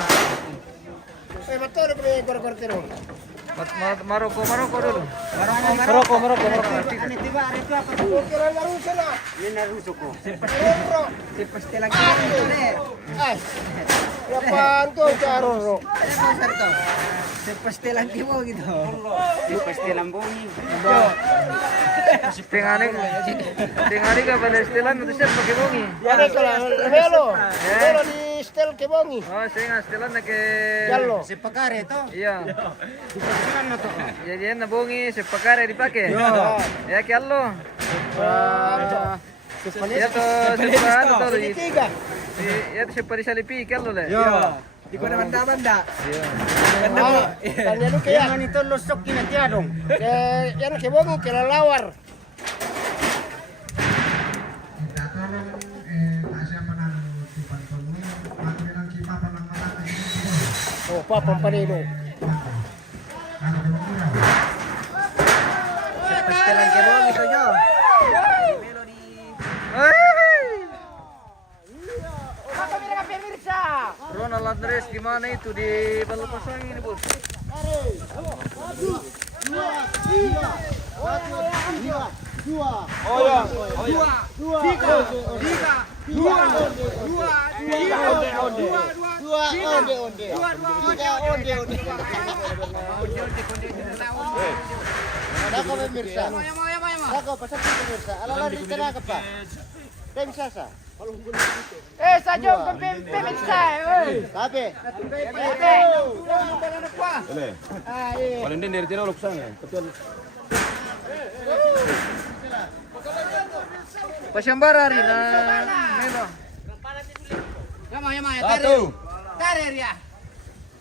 Betul boleh gor-gor terong. Maroko dulu. Maroko. Ani tiba hari itu apa? Ukuran Naruto lah. Ini Naruto ko. Bro. Pasti lagi ini. Ay. Lapan tu caro. Pasti lagi mo gitu. Pasti lambungi. Tingani ka pala istilan itu siya pakai bongi. Ada kalau hello di Estel Kebongi. Oh, saya setelan na ke Jallo. Si Pagare to. Iya. Dipasilan na to. Jadi na bongi sepakare dipakai. Ya ke allo. Ya to sepano to. Tiga. Ya to separi salipi ke allo le. Di ko naman banda. Iya. Tanya lu kaya. Yan ito lusok kinatiadong. Yan Kebongi kelalawar. Oh, Papa Panino. Pastelan Kebongi to yo. Ronald Andres gimana itu di Balopasang ini, Bos? Dako pemirsa. Dako pasal pemirsa. Ala di tengah apa? Pemirsa. Sajong pemirsa. Tapi. Paling din dari tira luksan ya. Betul. Pasyambara rin na memang. Yama. Satu. Tarir ya.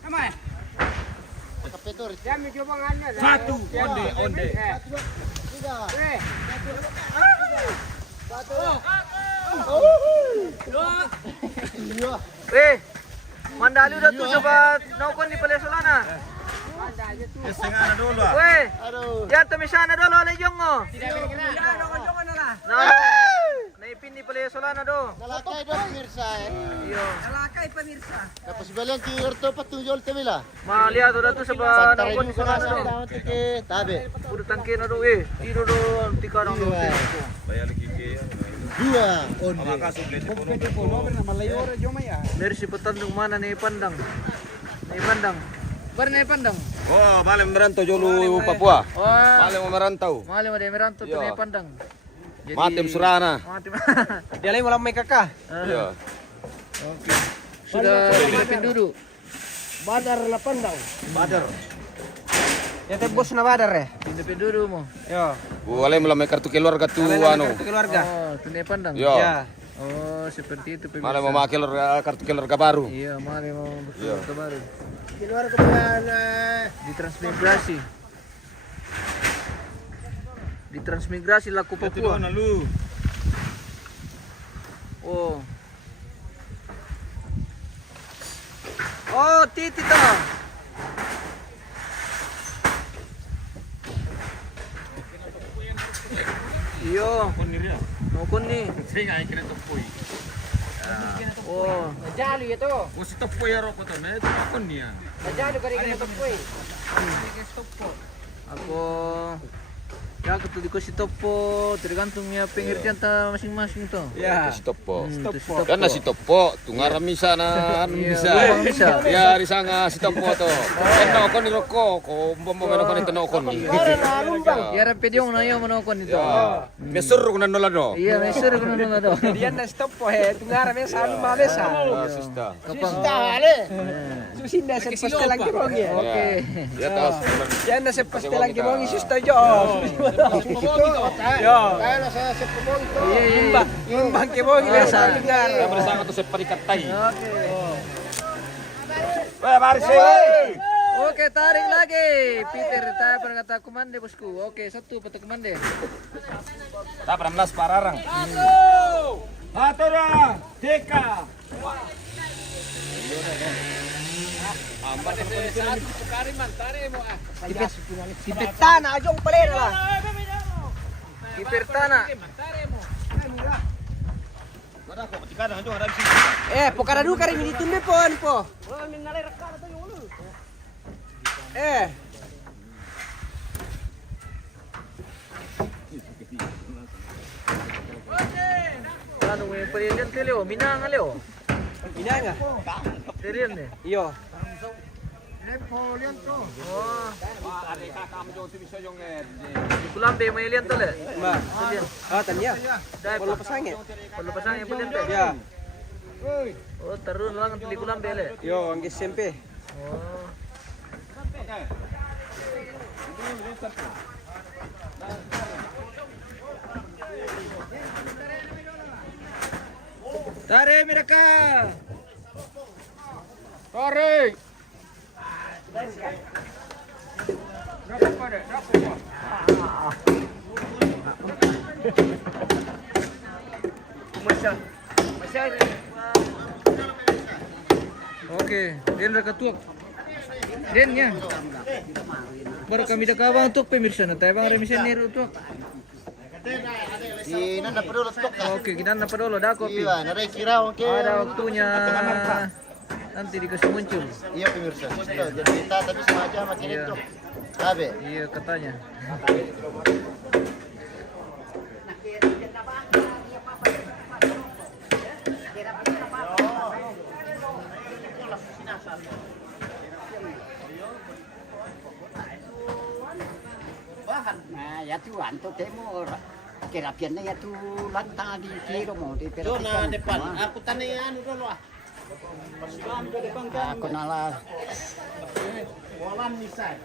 Yama. Kapetor. Satu. Onde. Mandali udah tuh sobat nokon di Palesolana. Setengah na dulu. Weh, Aduh. ya tumisana dulu oleh jongo. Nah, naipin di Palesolana do. Nalakay do pemirsa. Iyo. Tapos balian ki orto patujol temila. Malihat udah tuh sobat nokon di Solana do. Tabe. Udah tangke na do tiro do tikarang do. Bayar lagi ke. Dua onde. Makasih beli Dari si petandang mana nih pandang? Nih pandang. Bar nih pandang. Oh, malam merantau jolu Papua. Oh, Malam merantau. malam ada merantau tuh nih Iya. pandang. Matem Surana. Mati. Dia lain malam kakak. Iya. Sudah siapin duduk. Badar la pandang. Badar. Ya teh bos na badar eh. Siapin duduk mo. Yo. Boleh melamai kartu keluarga tuh anu. Keluarga. Oh, tuh nih pandang. Yo. Ya. Oh, seperti itu pemirsa. Malam memakai kartu keluarga baru. Iya, malam mau Iya. betul baru. Keluar kemudian Ditransmigrasi. Ditransmigrasi laku Papua. lu. Oh. Oh, titi toh. Iyo. Nukun nih. Oh. Najalo ito. Wasi topoy aro ko to, na ito kon niya. Najalo ka rin ito po eh. Ako ya ketujuh si topo tergantungnya pengertian ta masing-masing tuh. Ya. Si topo. Topo. Kan na si topo, tungaram misa na anu Iya, bisa. orang bisa. Ya di sana si topo to. Eno kon ni roko, ko umpama meron kon ito no kon ni. Ya repediong na yung manokon ito. Ya. Mesur ko na nolado. Iya, may sure ko na nung ano. Diyan na stop po eh. Tungara may sa amin mabesa. Sista. Kapang. ale. Susinda sa pastelan Kebongi. Oke. Ya tahu. Yan na sa pastelan Kebongi susta yo. Yo. Kaya sa sepumong to. Iya. Yumbang Kebongi na sa lugar. Ya bersama tu separikat tai. Oke. Oke, tarik lagi. Peter, tayo para kata kumande bosku. Oke, satu peta kumande. Tak pernah pararang. Atora, Deka. Tipetana ajong palera lah. Kipertana. Pokara dulu kari ini tumbe po. Ano mo yung palihan ka leo? Minang ka leo? Inanga. Serian eh. Iyo. Oh. Kulambe mo ilian tole. Ba. Ah, tanya. Dahil Wala pasangit. Kalau pasang yang palihan teh. Ya. Oh, tarun lang ang pelikulang bele. Yo, ang SMP. Oh. Tare, mira ka. Tarik. Oke, din rakatuak. Din nya. Baru kami dakawang tuk pemirsa na tayo bang remisenir utuk. Ina na perlu stok. Oke, kita napa dulu dah kopi. Iya, narai kira oke. Ada waktunya nanti dikasih muncul. Iya pemirsa. Jadi kita tapi sengaja makin Iya. itu. Sabe. Iya katanya. Nah, ya tuan tu temo kerapiannya ya tu lantang di kiri mau di Zona depan. Aku tanya anu dulu ah. Aku nala Walam misal.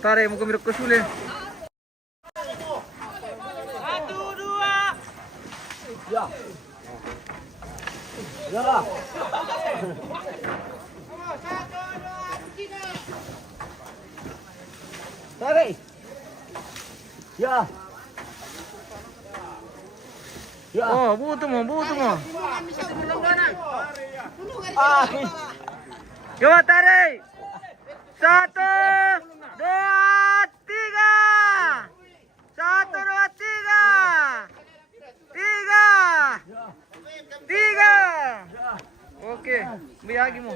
Tare mau kami rekos dulu. Tarik. Ya. Oh, butuh mo. Yo, tarik. 1, 2, 3. 1, 2, 3. Oke, biagi mo.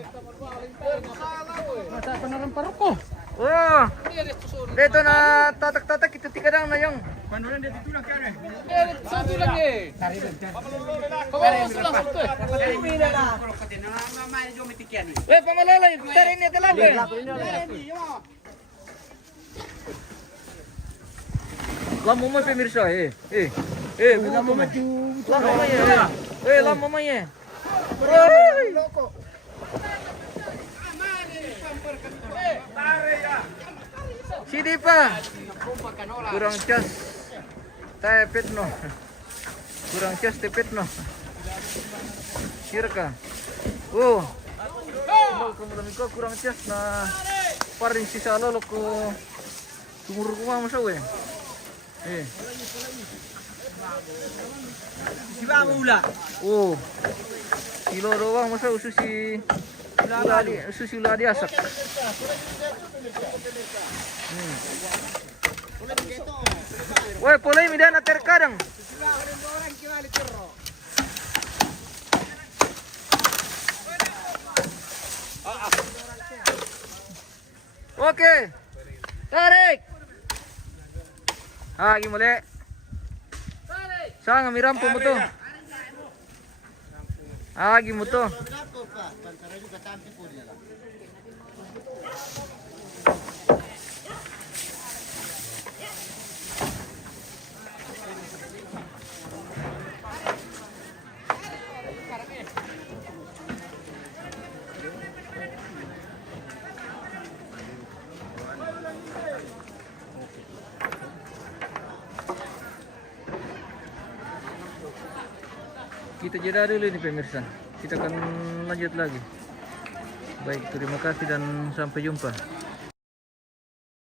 Oh, dito na tatak-tatak itu tikadang na yung. Pamalala yung tarin niya talaga. Lambo mo pemirsa lambo mo. Lambo mo ya. Sini pa. Kurang cas. Tepet no. Kurang cas tepet no. Sirka. Oh. Kemudian ko kurang cas na paring sisa lolo ko. Sumur ko mo sa we. Si ba mula? Oh. Kilo doang masa susi uladi asak. Woi, polai midana terkadang. Oke. Tarik. Gimana? Sang amiram po mo to. Gimo to. Kita jeda dulu nih pemirsa. Kita akan lanjut lagi. Baik, terima kasih dan sampai jumpa.